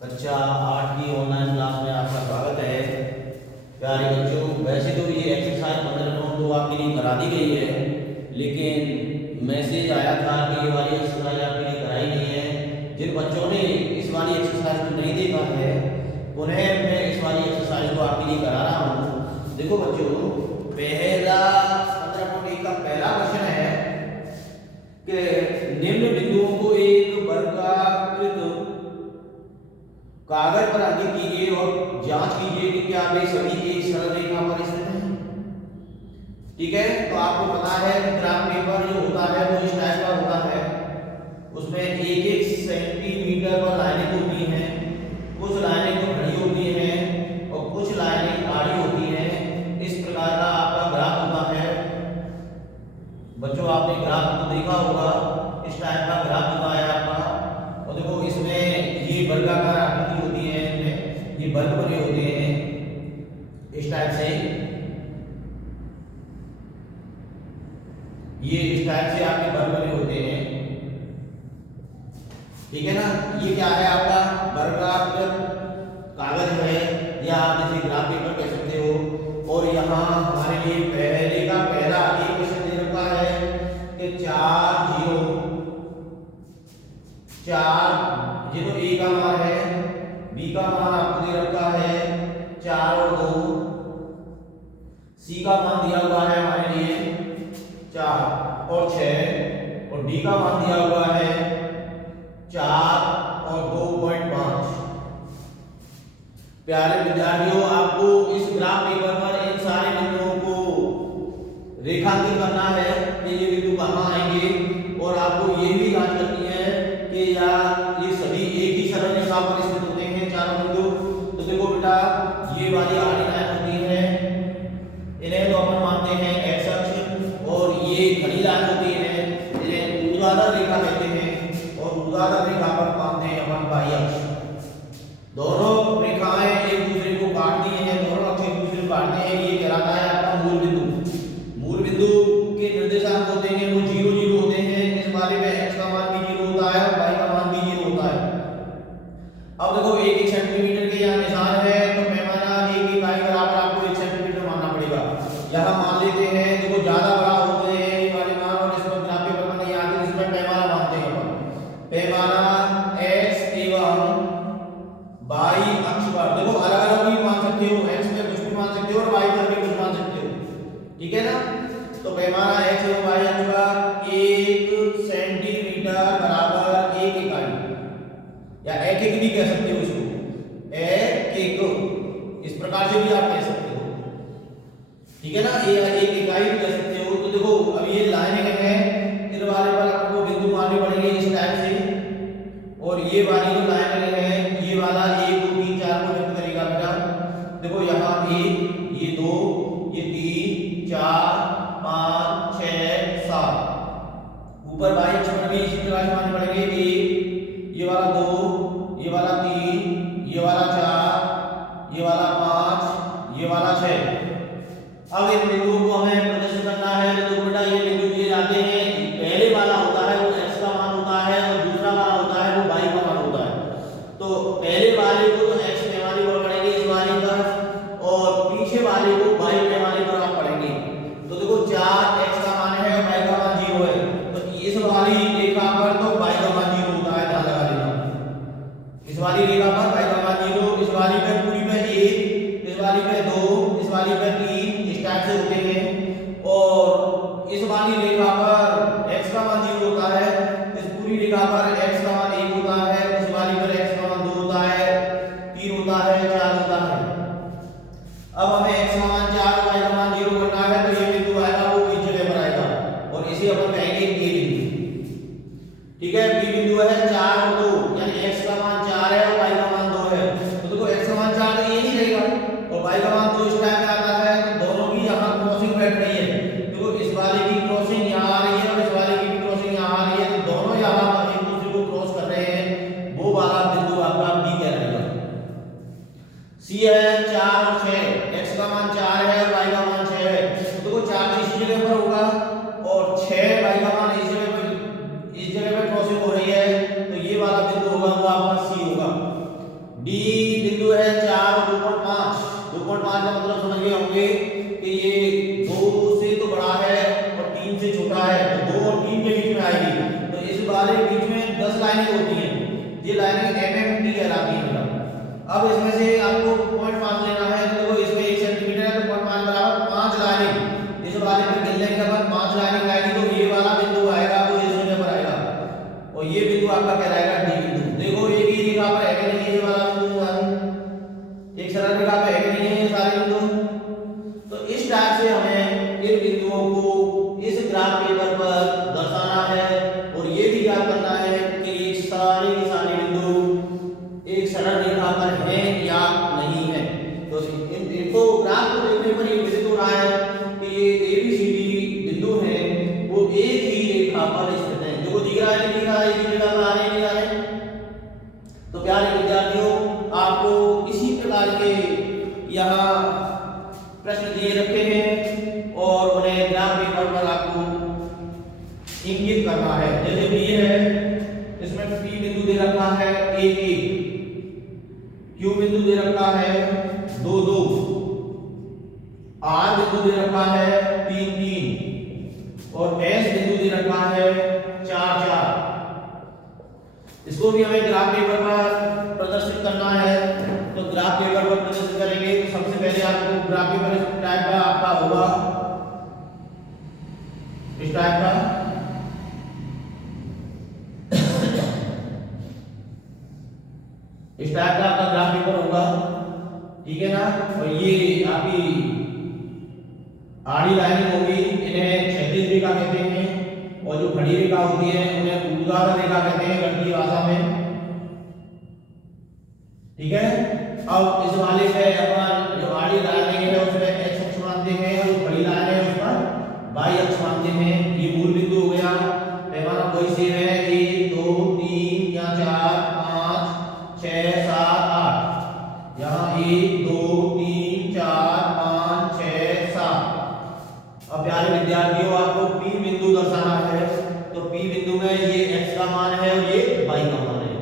कक्षा 8 की online class में आपका स्वागत है। प्यारे बच्चों, वैसे तो ये एक्सरसाइज 15 नोट तो आपके लिए करा दी गई है, लेकिन मैसेज आया था कि ये वाली एक्सरसाइज आपके लिए कराई नहीं है। जिन बच्चों ने इस वाली एक्सरसाइज को नहीं देखा है, उन्हें मैं इस वाली एक्सरसाइज को आपके लिए करा रहा हूँ। देखो बच्चों, पहला 15 नोट का पहला क्वेश्चन है कि निम्न बिंदुओं को एक वर्गाकृत कागज पर अंकित कीजिए और जांच कीजिए कि क्या वे सभी एक सरल रेखा पर स्थित हैं। ठीक है, तो आपको पता है कि ग्राफ पेपर जो होता है वो इस टाइप का होता है। उसमें एक एक सेंटीमीटर पर लाइनें होती हैं, कुछ लाइनें तो खड़ी होती हैं और कुछ लाइनें आड़ी होती हैं। इस प्रकार का आपका ग्राफ होता है। बच्चों, आपने ग्राफ को देखा होगा, इस टाइप का ग्राफ होता है आपका। और देखो, इसमें ये वर्गाकार आकृति होती है, इनमें ये वर्ग बने होते हैं इस टाइप से। ये इस टाइप से आपके वर्ग बने होते हैं। ठीक है ना, ये क्या है आपका वर्गाकृत कागज है, या आप इसे ग्राफ पेपर कह सकते हो। और यहाँ हमारे लिए पहले का पहला एक क्वेश्चन दे रखा है कि 4 0 ए का मान है, बी का मान आपको दे रखा है 4 और 2, सी का मान दिया हुआ है हमारे लिए 4 और 6, और डी का मान दिया हुआ है 4 और 2.5। प्यारे विद्यार्थियों, आपको इस ग्राफ पेपर पर इन सारे बिंदुओं को रेखांकित करना है कि ये बिंदु कहाँ आएंगे, और आपको ये भी जांच करनी है कि या ये सभी एक ही सरल रेखा पर स्थित होते हैं चारों बिंदु। तो देखो बेटा, ये वाली आड़ी लाइन होती है, इन्हें तो अपन मानते हैं एक्स अक्ष, और ये खड़ी लाइन होती है, इन्हें ऊर्ध्वाधर रेखा कहते हैं, और ऊर्ध्वाधर रेखा पर मानते हैं अपन वाई अक्ष। दोनों रेखाएं एक दूसरे को काटती हैं, दोनों अक्ष एक दूसरे को काटते हैं। ये कहलाता है आपका मूल बिंदु। मूल बिंदु के निर्देशांक होते हैं वो 0 0 होते हैं। इस वाले में x का मान भी 0 होता है और y का मान भी 0 होता है। अब देखो, 1 सेंटीमीटर के यहाँ निशान है, तो पैमाना 1 इकाई बराबर आपको 1 सेंटीमीटर मानना पड़ेगा। यहाँ मान लेते हैं, देखो ज्यादा बड़ा होते हैं ये वाले मान, और इस पर ग्राफ पेपर में नहीं आते, इसमें पैमाना मानते हैं अपन। पैमाना x एवं y अक्ष पर देखो अलग अलग भी मान सकते हो, x में कुछ भी मान सकते हो और y पर भी कुछ मान सकते हो। ठीक है ना, तो पैमाना x एवं y अक्ष पर 1 सेंटीमीटर बराबर 1 इकाई, या 1 भी कह सकते हो इसको, 1 इस प्रकार से भी आप कह सकते हो। ठीक है ना, ये 1 इकाई भी कह सकते हो। तो देखो, अब ये लाइनें हैं, इन वाले पर आपको बिंदु मानने पड़ेंगे इस टाइप से, और ये वाली जो लाइनें हैं, ये वाला 1 2 3 4 को व्यक्त करेगा बेटा। देखो, यहाँ 1, ये 2, ये 3 4 5 6 7, ऊपर y अक्ष पर भी इसी प्रकार से मानने पड़ेंगे। 1, ये वाला 2, ये वाला 3, ये वाला 4, ये वाला 5, ये वाला 6। अब इन बिंदुओं को हमें प्रदर्शित करना है। तो बेटा, ये बिंदु दिए जाते हैं, पहले वाला होता है वो x का मान होता है, और दूसरा वाला होता है वो y का मान होता है। तो पहले वाले को तो x पैमाने पर पढ़ेंगे इस वाले पर, और पीछे वाले को y पैमाने पर आप पढ़ेंगे। तो देखो, 4 x का मान है और y का मान 0 है, तो इस वाली रेखा पर तो y का मान 0 होता है, ध्यान लगा लेना। इस वाली रेखा पर y का मान 0, इस वाली पे पूरी पे 1, इस वाली पे 2, इस वाली पे 3, इस टाइप से होते हैं। और इस वाली रेखा पर x का मान 0 होता है, इस पूरी रेखा पर x का मान 1 होता है, इस वाली पर x का मान 2 होता है, 3 होता है, 4 होता है। अब हमें x का मान 4 और y का मान 0 करना है, तो ये बिंदु आएगा वो इस जगह पर आएगा, और इसे अपन कहेंगे a बिंदु। ठीक है, b बिंदु है 4 और 2, यानी x का मान 4 है और y का मान 2 है। तो देखो, x का मान 4 तो ये ही रहेगा, और y का मान 2 इस टाइप में आता है, तो दोनों की यहाँ क्रॉसिंग बैठ रही है। देखो, इस वाले की क्रॉसिंग यहाँ आ रही है और इस वाले की भी क्रॉसिंग यहाँ आ रही है, तो दोनों यहाँ एक दूसरे को क्रॉस कर रहे हैं। वो वाला बिंदु आपका b कहलाएगा। c है 4 और 6, x का मान 4 है और y का मान 6 है, तो देखो 4 तो इसी जगह पर होगा, और 6 y का मान इस जगह पे क्रॉसिंग हो रही है, तो ये वाला बिंदु होगा वो आपका c होगा। डी बिंदु है 4 और 2.5। 2.5 का मतलब समझ गए होंगे कि ये 2 से तो बड़ा है और 3 से छोटा है, तो 2 और 3 के बीच में आएगी। तो इस वाले बीच में 10 लाइनें होती हैं, ये लाइनें एमएमटी कहलाती हैं। मतलब अब इसमें से आपको 0.5 लेना है, तो देखो इसमें 1 सेंटीमीटर है तो 0.5 बराबर 5 लाइनें। इस वाले पे गिनने के बाद 5 लाइनें आएगी, तो ये वाला बिंदु आएगा वो इस जगह पर आएगा और ये बिंदु आपका कहलाएगा डी बिंदु। देखो एक ही रेखा पर है कि नहीं, ये वाला बिंदु एक सरल रेखा पे है कि नहीं है ये सारे बिंदु। तो इस टाइप से हमें इन बिंदुओं को इस ग्राफ पेपर पर दर्शाना है और ये भी याद करना है कि ये सारे के सारे बिंदु एक सरल रेखा पर हैं या नहीं है। तो इनको ग्राफ को देखने पर ये विदित हो रहा है कि ये एबीसीडी बिंदु हैं वो एक ही रेखा पर स्थित हैं। जो दिख रहा है नहीं दिख रहा है, एक ही जगह पर आ रहे हैं नहीं आ रहे। तो प्यारे विद्यार्थियों, आपको इसी प्रकार के यहाँ प्रश्न दिए रखे हैं और उन्हें ग्राफ पेपर पर आपको इंगित करना है। जैसे बी है, इसमें पी बिंदु दे रखा है 1 क्यू बिंदु दे रखा है 2 आर बिंदु दे रखा है 3 और एस बिंदु दे रखा है 4। इसको भी हमें ग्राफ पेपर पर प्रदर्शित करना है। तो ग्राफ पेपर पर प्रदर्शित करेंगे तो सबसे पहले आपको ग्राफ पेपर इस टाइप का आपका होगा, इस टाइप का। इस टाइप का आपका ग्राफ पेपर होगा, ठीक है ना। और ये आपकी आड़ी लाइनिंग होगी, इन्हें क्षैतिज रेखा कहते हैं और जो खड़ी रेखा होती है उन्हें ऊर्ध्वाधर रेखा कहते हैं गणितीय भाषा में, ठीक है। अब इस वाले पे अपन जो आड़ी लाइनिंग है उसमें x अक्ष मानते हैं और जो खड़ी लाइन है उस पर y अक्ष मानते हैं। ये मूल बिंदु हो गया, पैमाना कोई सेम है 1 2 3 या 4 5 6 7 8। यहाँ 1 2 3 4 5 6 7। अब प्यारे विद्यार्थियों, आपको P बिंदु दर्शाना है। तो P बिंदु में ये x का मान है और ये y का मान है।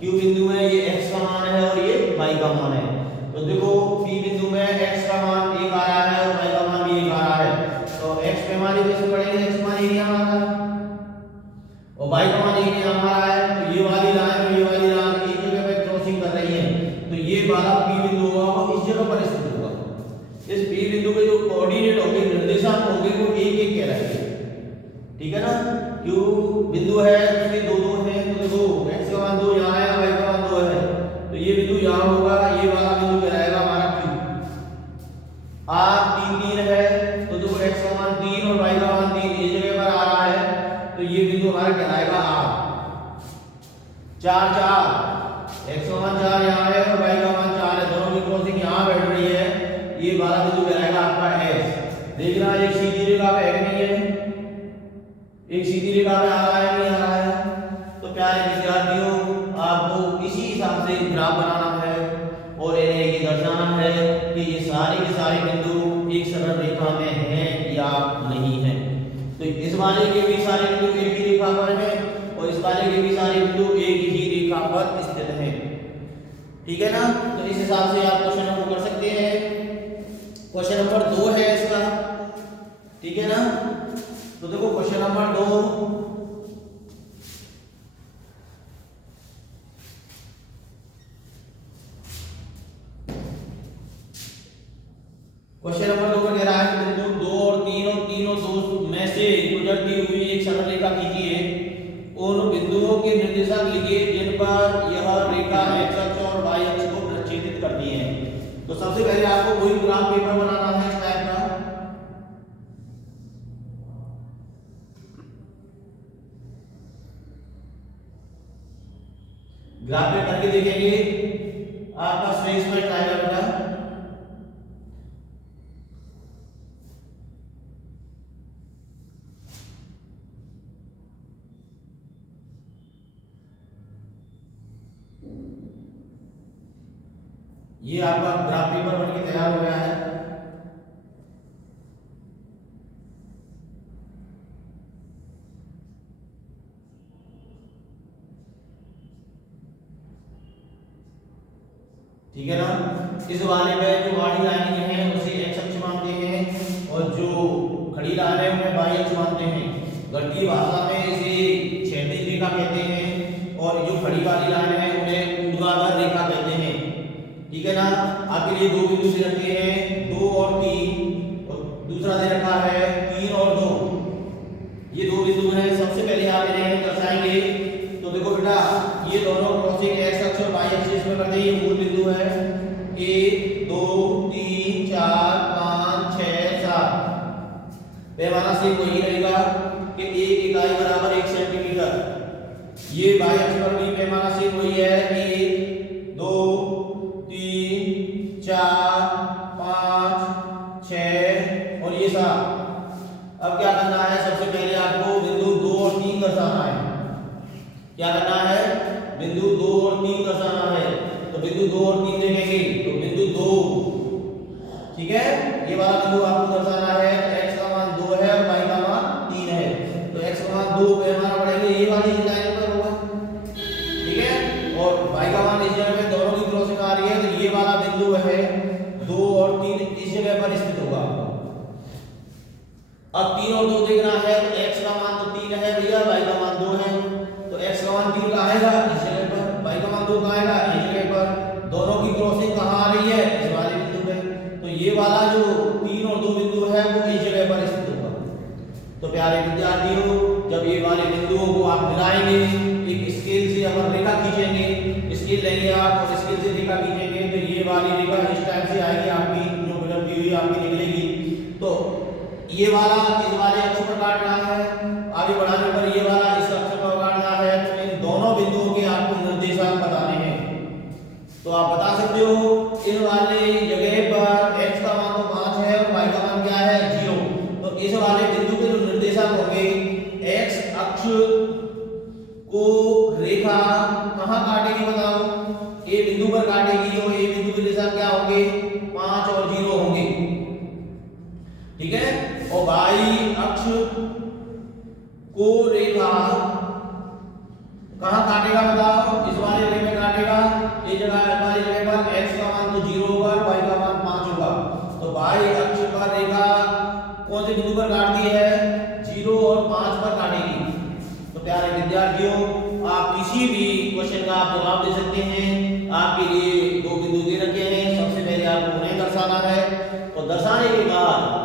Q बिंदु में ये x का मान है और ये y का मान है। तो देखो P बिंदु में x का मान 1 आ रहा है और y का मान भी 1 आ रहा है। तो x पैमाने कैसे पड़ेंगे, x मान 1 यहाँ आ रहा है और y का मान 1 यहाँ आ रहा है। तो ये वाली लाइन और ये वाली लाइन एक जगह पे क्रॉसिंग कर रही है, तो ये वाला P बिंदु होगा और इस जगह पर स्थित होगा। इस P बिंदु के जो कोऑर्डिनेट होंगे, निर्देशांक होंगे, वो 1 1 कहलाएंगे, ठीक है ना। Q बिंदु है उसके 2 2 हैं, तो देखो x का मान 2 यहाँ है, y का मान 2 है, तो ये बिंदु यहाँ होगा, ये वाला बिंदु कहलाएगा हमारा Q। R 3 3 है, तो देखो x का मान 3 और y का मान 3 इस जगह पर आ रहा है, तो ये बिंदु हमारा कहलाएगा R। 4 4 x का मान 4 यहाँ है और y का मान 4 है, दोनों की क्रॉसिंग यहाँ बैठ रही है, ये वाला बिंदु कहलाएगा आपका S। देखना एक सीधी रेखा पे है कि नहीं है, एक सीधी रेखा पे आ रहा है नहीं आ रहा है। तो प्यारे विद्यार्थियों, आपको इसी हिसाब से ग्राफ बनाना है और इन्हें ये दर्शाना है कि ये सारे के सारे बिंदु एक सरल रेखा में हैं या नहीं हैं। तो इस वाले के भी सारे बिंदु एक ही रेखा पर हैं और इस वाले के भी सारे बिंदु एक ही रेखा पर स्थित हैं, ठीक है ना। तो इस हिसाब से आप क्वेश्चन को कर सकते हैं। क्वेश्चन नंबर 2 है इसका, ठीक है ना। तो देखो क्वेश्चन नंबर 2, क्वेश्चन नंबर 2 में कह रहा है बिंदु 2 और 3 और 3 और 2 में से गुजरती हुई एक सरल रेखा कीजिए। उन बिंदुओं के निर्देशांक लिखिए जिन पर यह रेखा x अक्ष और y अक्ष को प्रक्षेपित करती है। तो सबसे पहले आपको कोई ग्राफ पेपर बनाना है इस टाइप का। ग्राफ पे करके देखेंगे आपका सही स्पष्ट आएगा बेटा। ये आपका ग्राफ पेपर बनके तैयार हो गया है। ठीक है ना। इस वाले पे जो आड़ी लाइनें हैं उसे x अक्ष मानते हैं और जो खड़ी लाइनें हैं उन्हें y अक्ष मानते हैं। गणितीय भाषा में इसे क्षैतिज रेखा कहते हैं और जो खड़ी वाली लाइन है उन्हें ऊर्ध्वाधर रेखा कहते हैं। ठीक है ना। आपके लिए दो बिंदु दे रखे हैं 2 और 3 और दूसरा दे रखा है 3 और 2। ये दो बिंदु हैं। सबसे पहले आप इन्हें दर्शाएंगे। तो देखो बेटा ये दोनों क्रॉसिंग x अक्ष और y अक्ष में करते हैं। ये मूल बिंदु है 1 2 3 4 5 6 7। पैमाना से वही रहेगा कि 1 इकाई बराबर 1 सेंटीमीटर। ये y अक्ष पर भी पैमाना से वही है 1 2 3 4 5 6 और ये 7। अब क्या करना है, सबसे पहले आपको बिंदु 2 और 3 दर्शाना है। क्या करना है, बिंदु 2 और 3 दर्शाना है। तो बिंदु 2 और 3 देखेंगे तो बिंदु 2, ठीक है, ये वाला बिंदु आपको दर्शाना है। तो x का मान 2 है और y का मान 3 है। तो x का मान 2 पे हमारा पड़ेगा ये वाली लाइन पर होगा, ठीक है, और y का मान इस जगह पे दोनों की क्रॉसिंग आ रही है। तो ये वाला बिंदु है 2 और 3 इस जगह पर स्थित होगा। अब 3 और 2 देखना है तो x का मान तो 3 है भैया, y का मान 2 है। तो x का मान 3 कहाँ आएगा, इस जगह पर, y का मान 2 कहाँ आएगा, इस जगह पर। दोनों की क्रॉसिंग कहाँ आ रही है, इस वाले बिंदु पे। तो ये वाला जो 3 और 2 बिंदु है वो इस जगह पर स्थित होगा। तो प्यारे विद्यार्थियों, जब ये वाले बिंदुओं को आप मिलाएंगे, एक स्केल से अपन रेखा खींचेंगे, स्केल लेंगे आप और स्केल से रेखा खींचेंगे, तो ये वाली रेखा इस टाइप से आएगी आपकी, जो गुजरती हुई आपकी निकलेगी। तो ये वाला इस वाले अक्ष पर काटना है, आगे बढ़ाने पर ये वाला इस अक्ष पर काटना है। तो इन दोनों बिंदुओं के आपको निर्देशांक बताने हैं। तो आप बता सकते हो इन वाले जगह पर x का मान तो 5 है और y का मान क्या है 0। तो इस वाले बिंदु के जो निर्देशांक होंगे, x अक्ष को रेखा कहां काटेगी बताओ, a बिंदु पर काटेगी और a बिंदु के निर्देशांक क्या होंगे 5 और 0 होंगे, ठीक है। और y अक्ष को रेखा कहां काटेगा बताओ, इस वाले जगह में काटेगा। ये जगह वाली जगह पर x का मान तो 0 होगा, y का मान 5 होगा। तो y अक्ष पर रेखा कौन से बिंदु पर काटती है, 0 और 5 पर काटेगी। तो प्यारे विद्यार्थियों, आप किसी भी क्वेश्चन का आप जवाब दे सकते हैं। आपके लिए दो बिंदु दे रखे हैं, सबसे पहले आपको उन्हें दर्शाना है और दर्शाने के बाद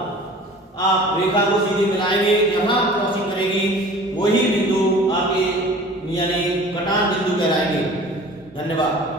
आप रेखा को सीधे मिलाएंगे, जहां क्रॉसिंग करेगी वही बिंदु आपके यानी कटान बिंदु कहलाएंगे। धन्यवाद।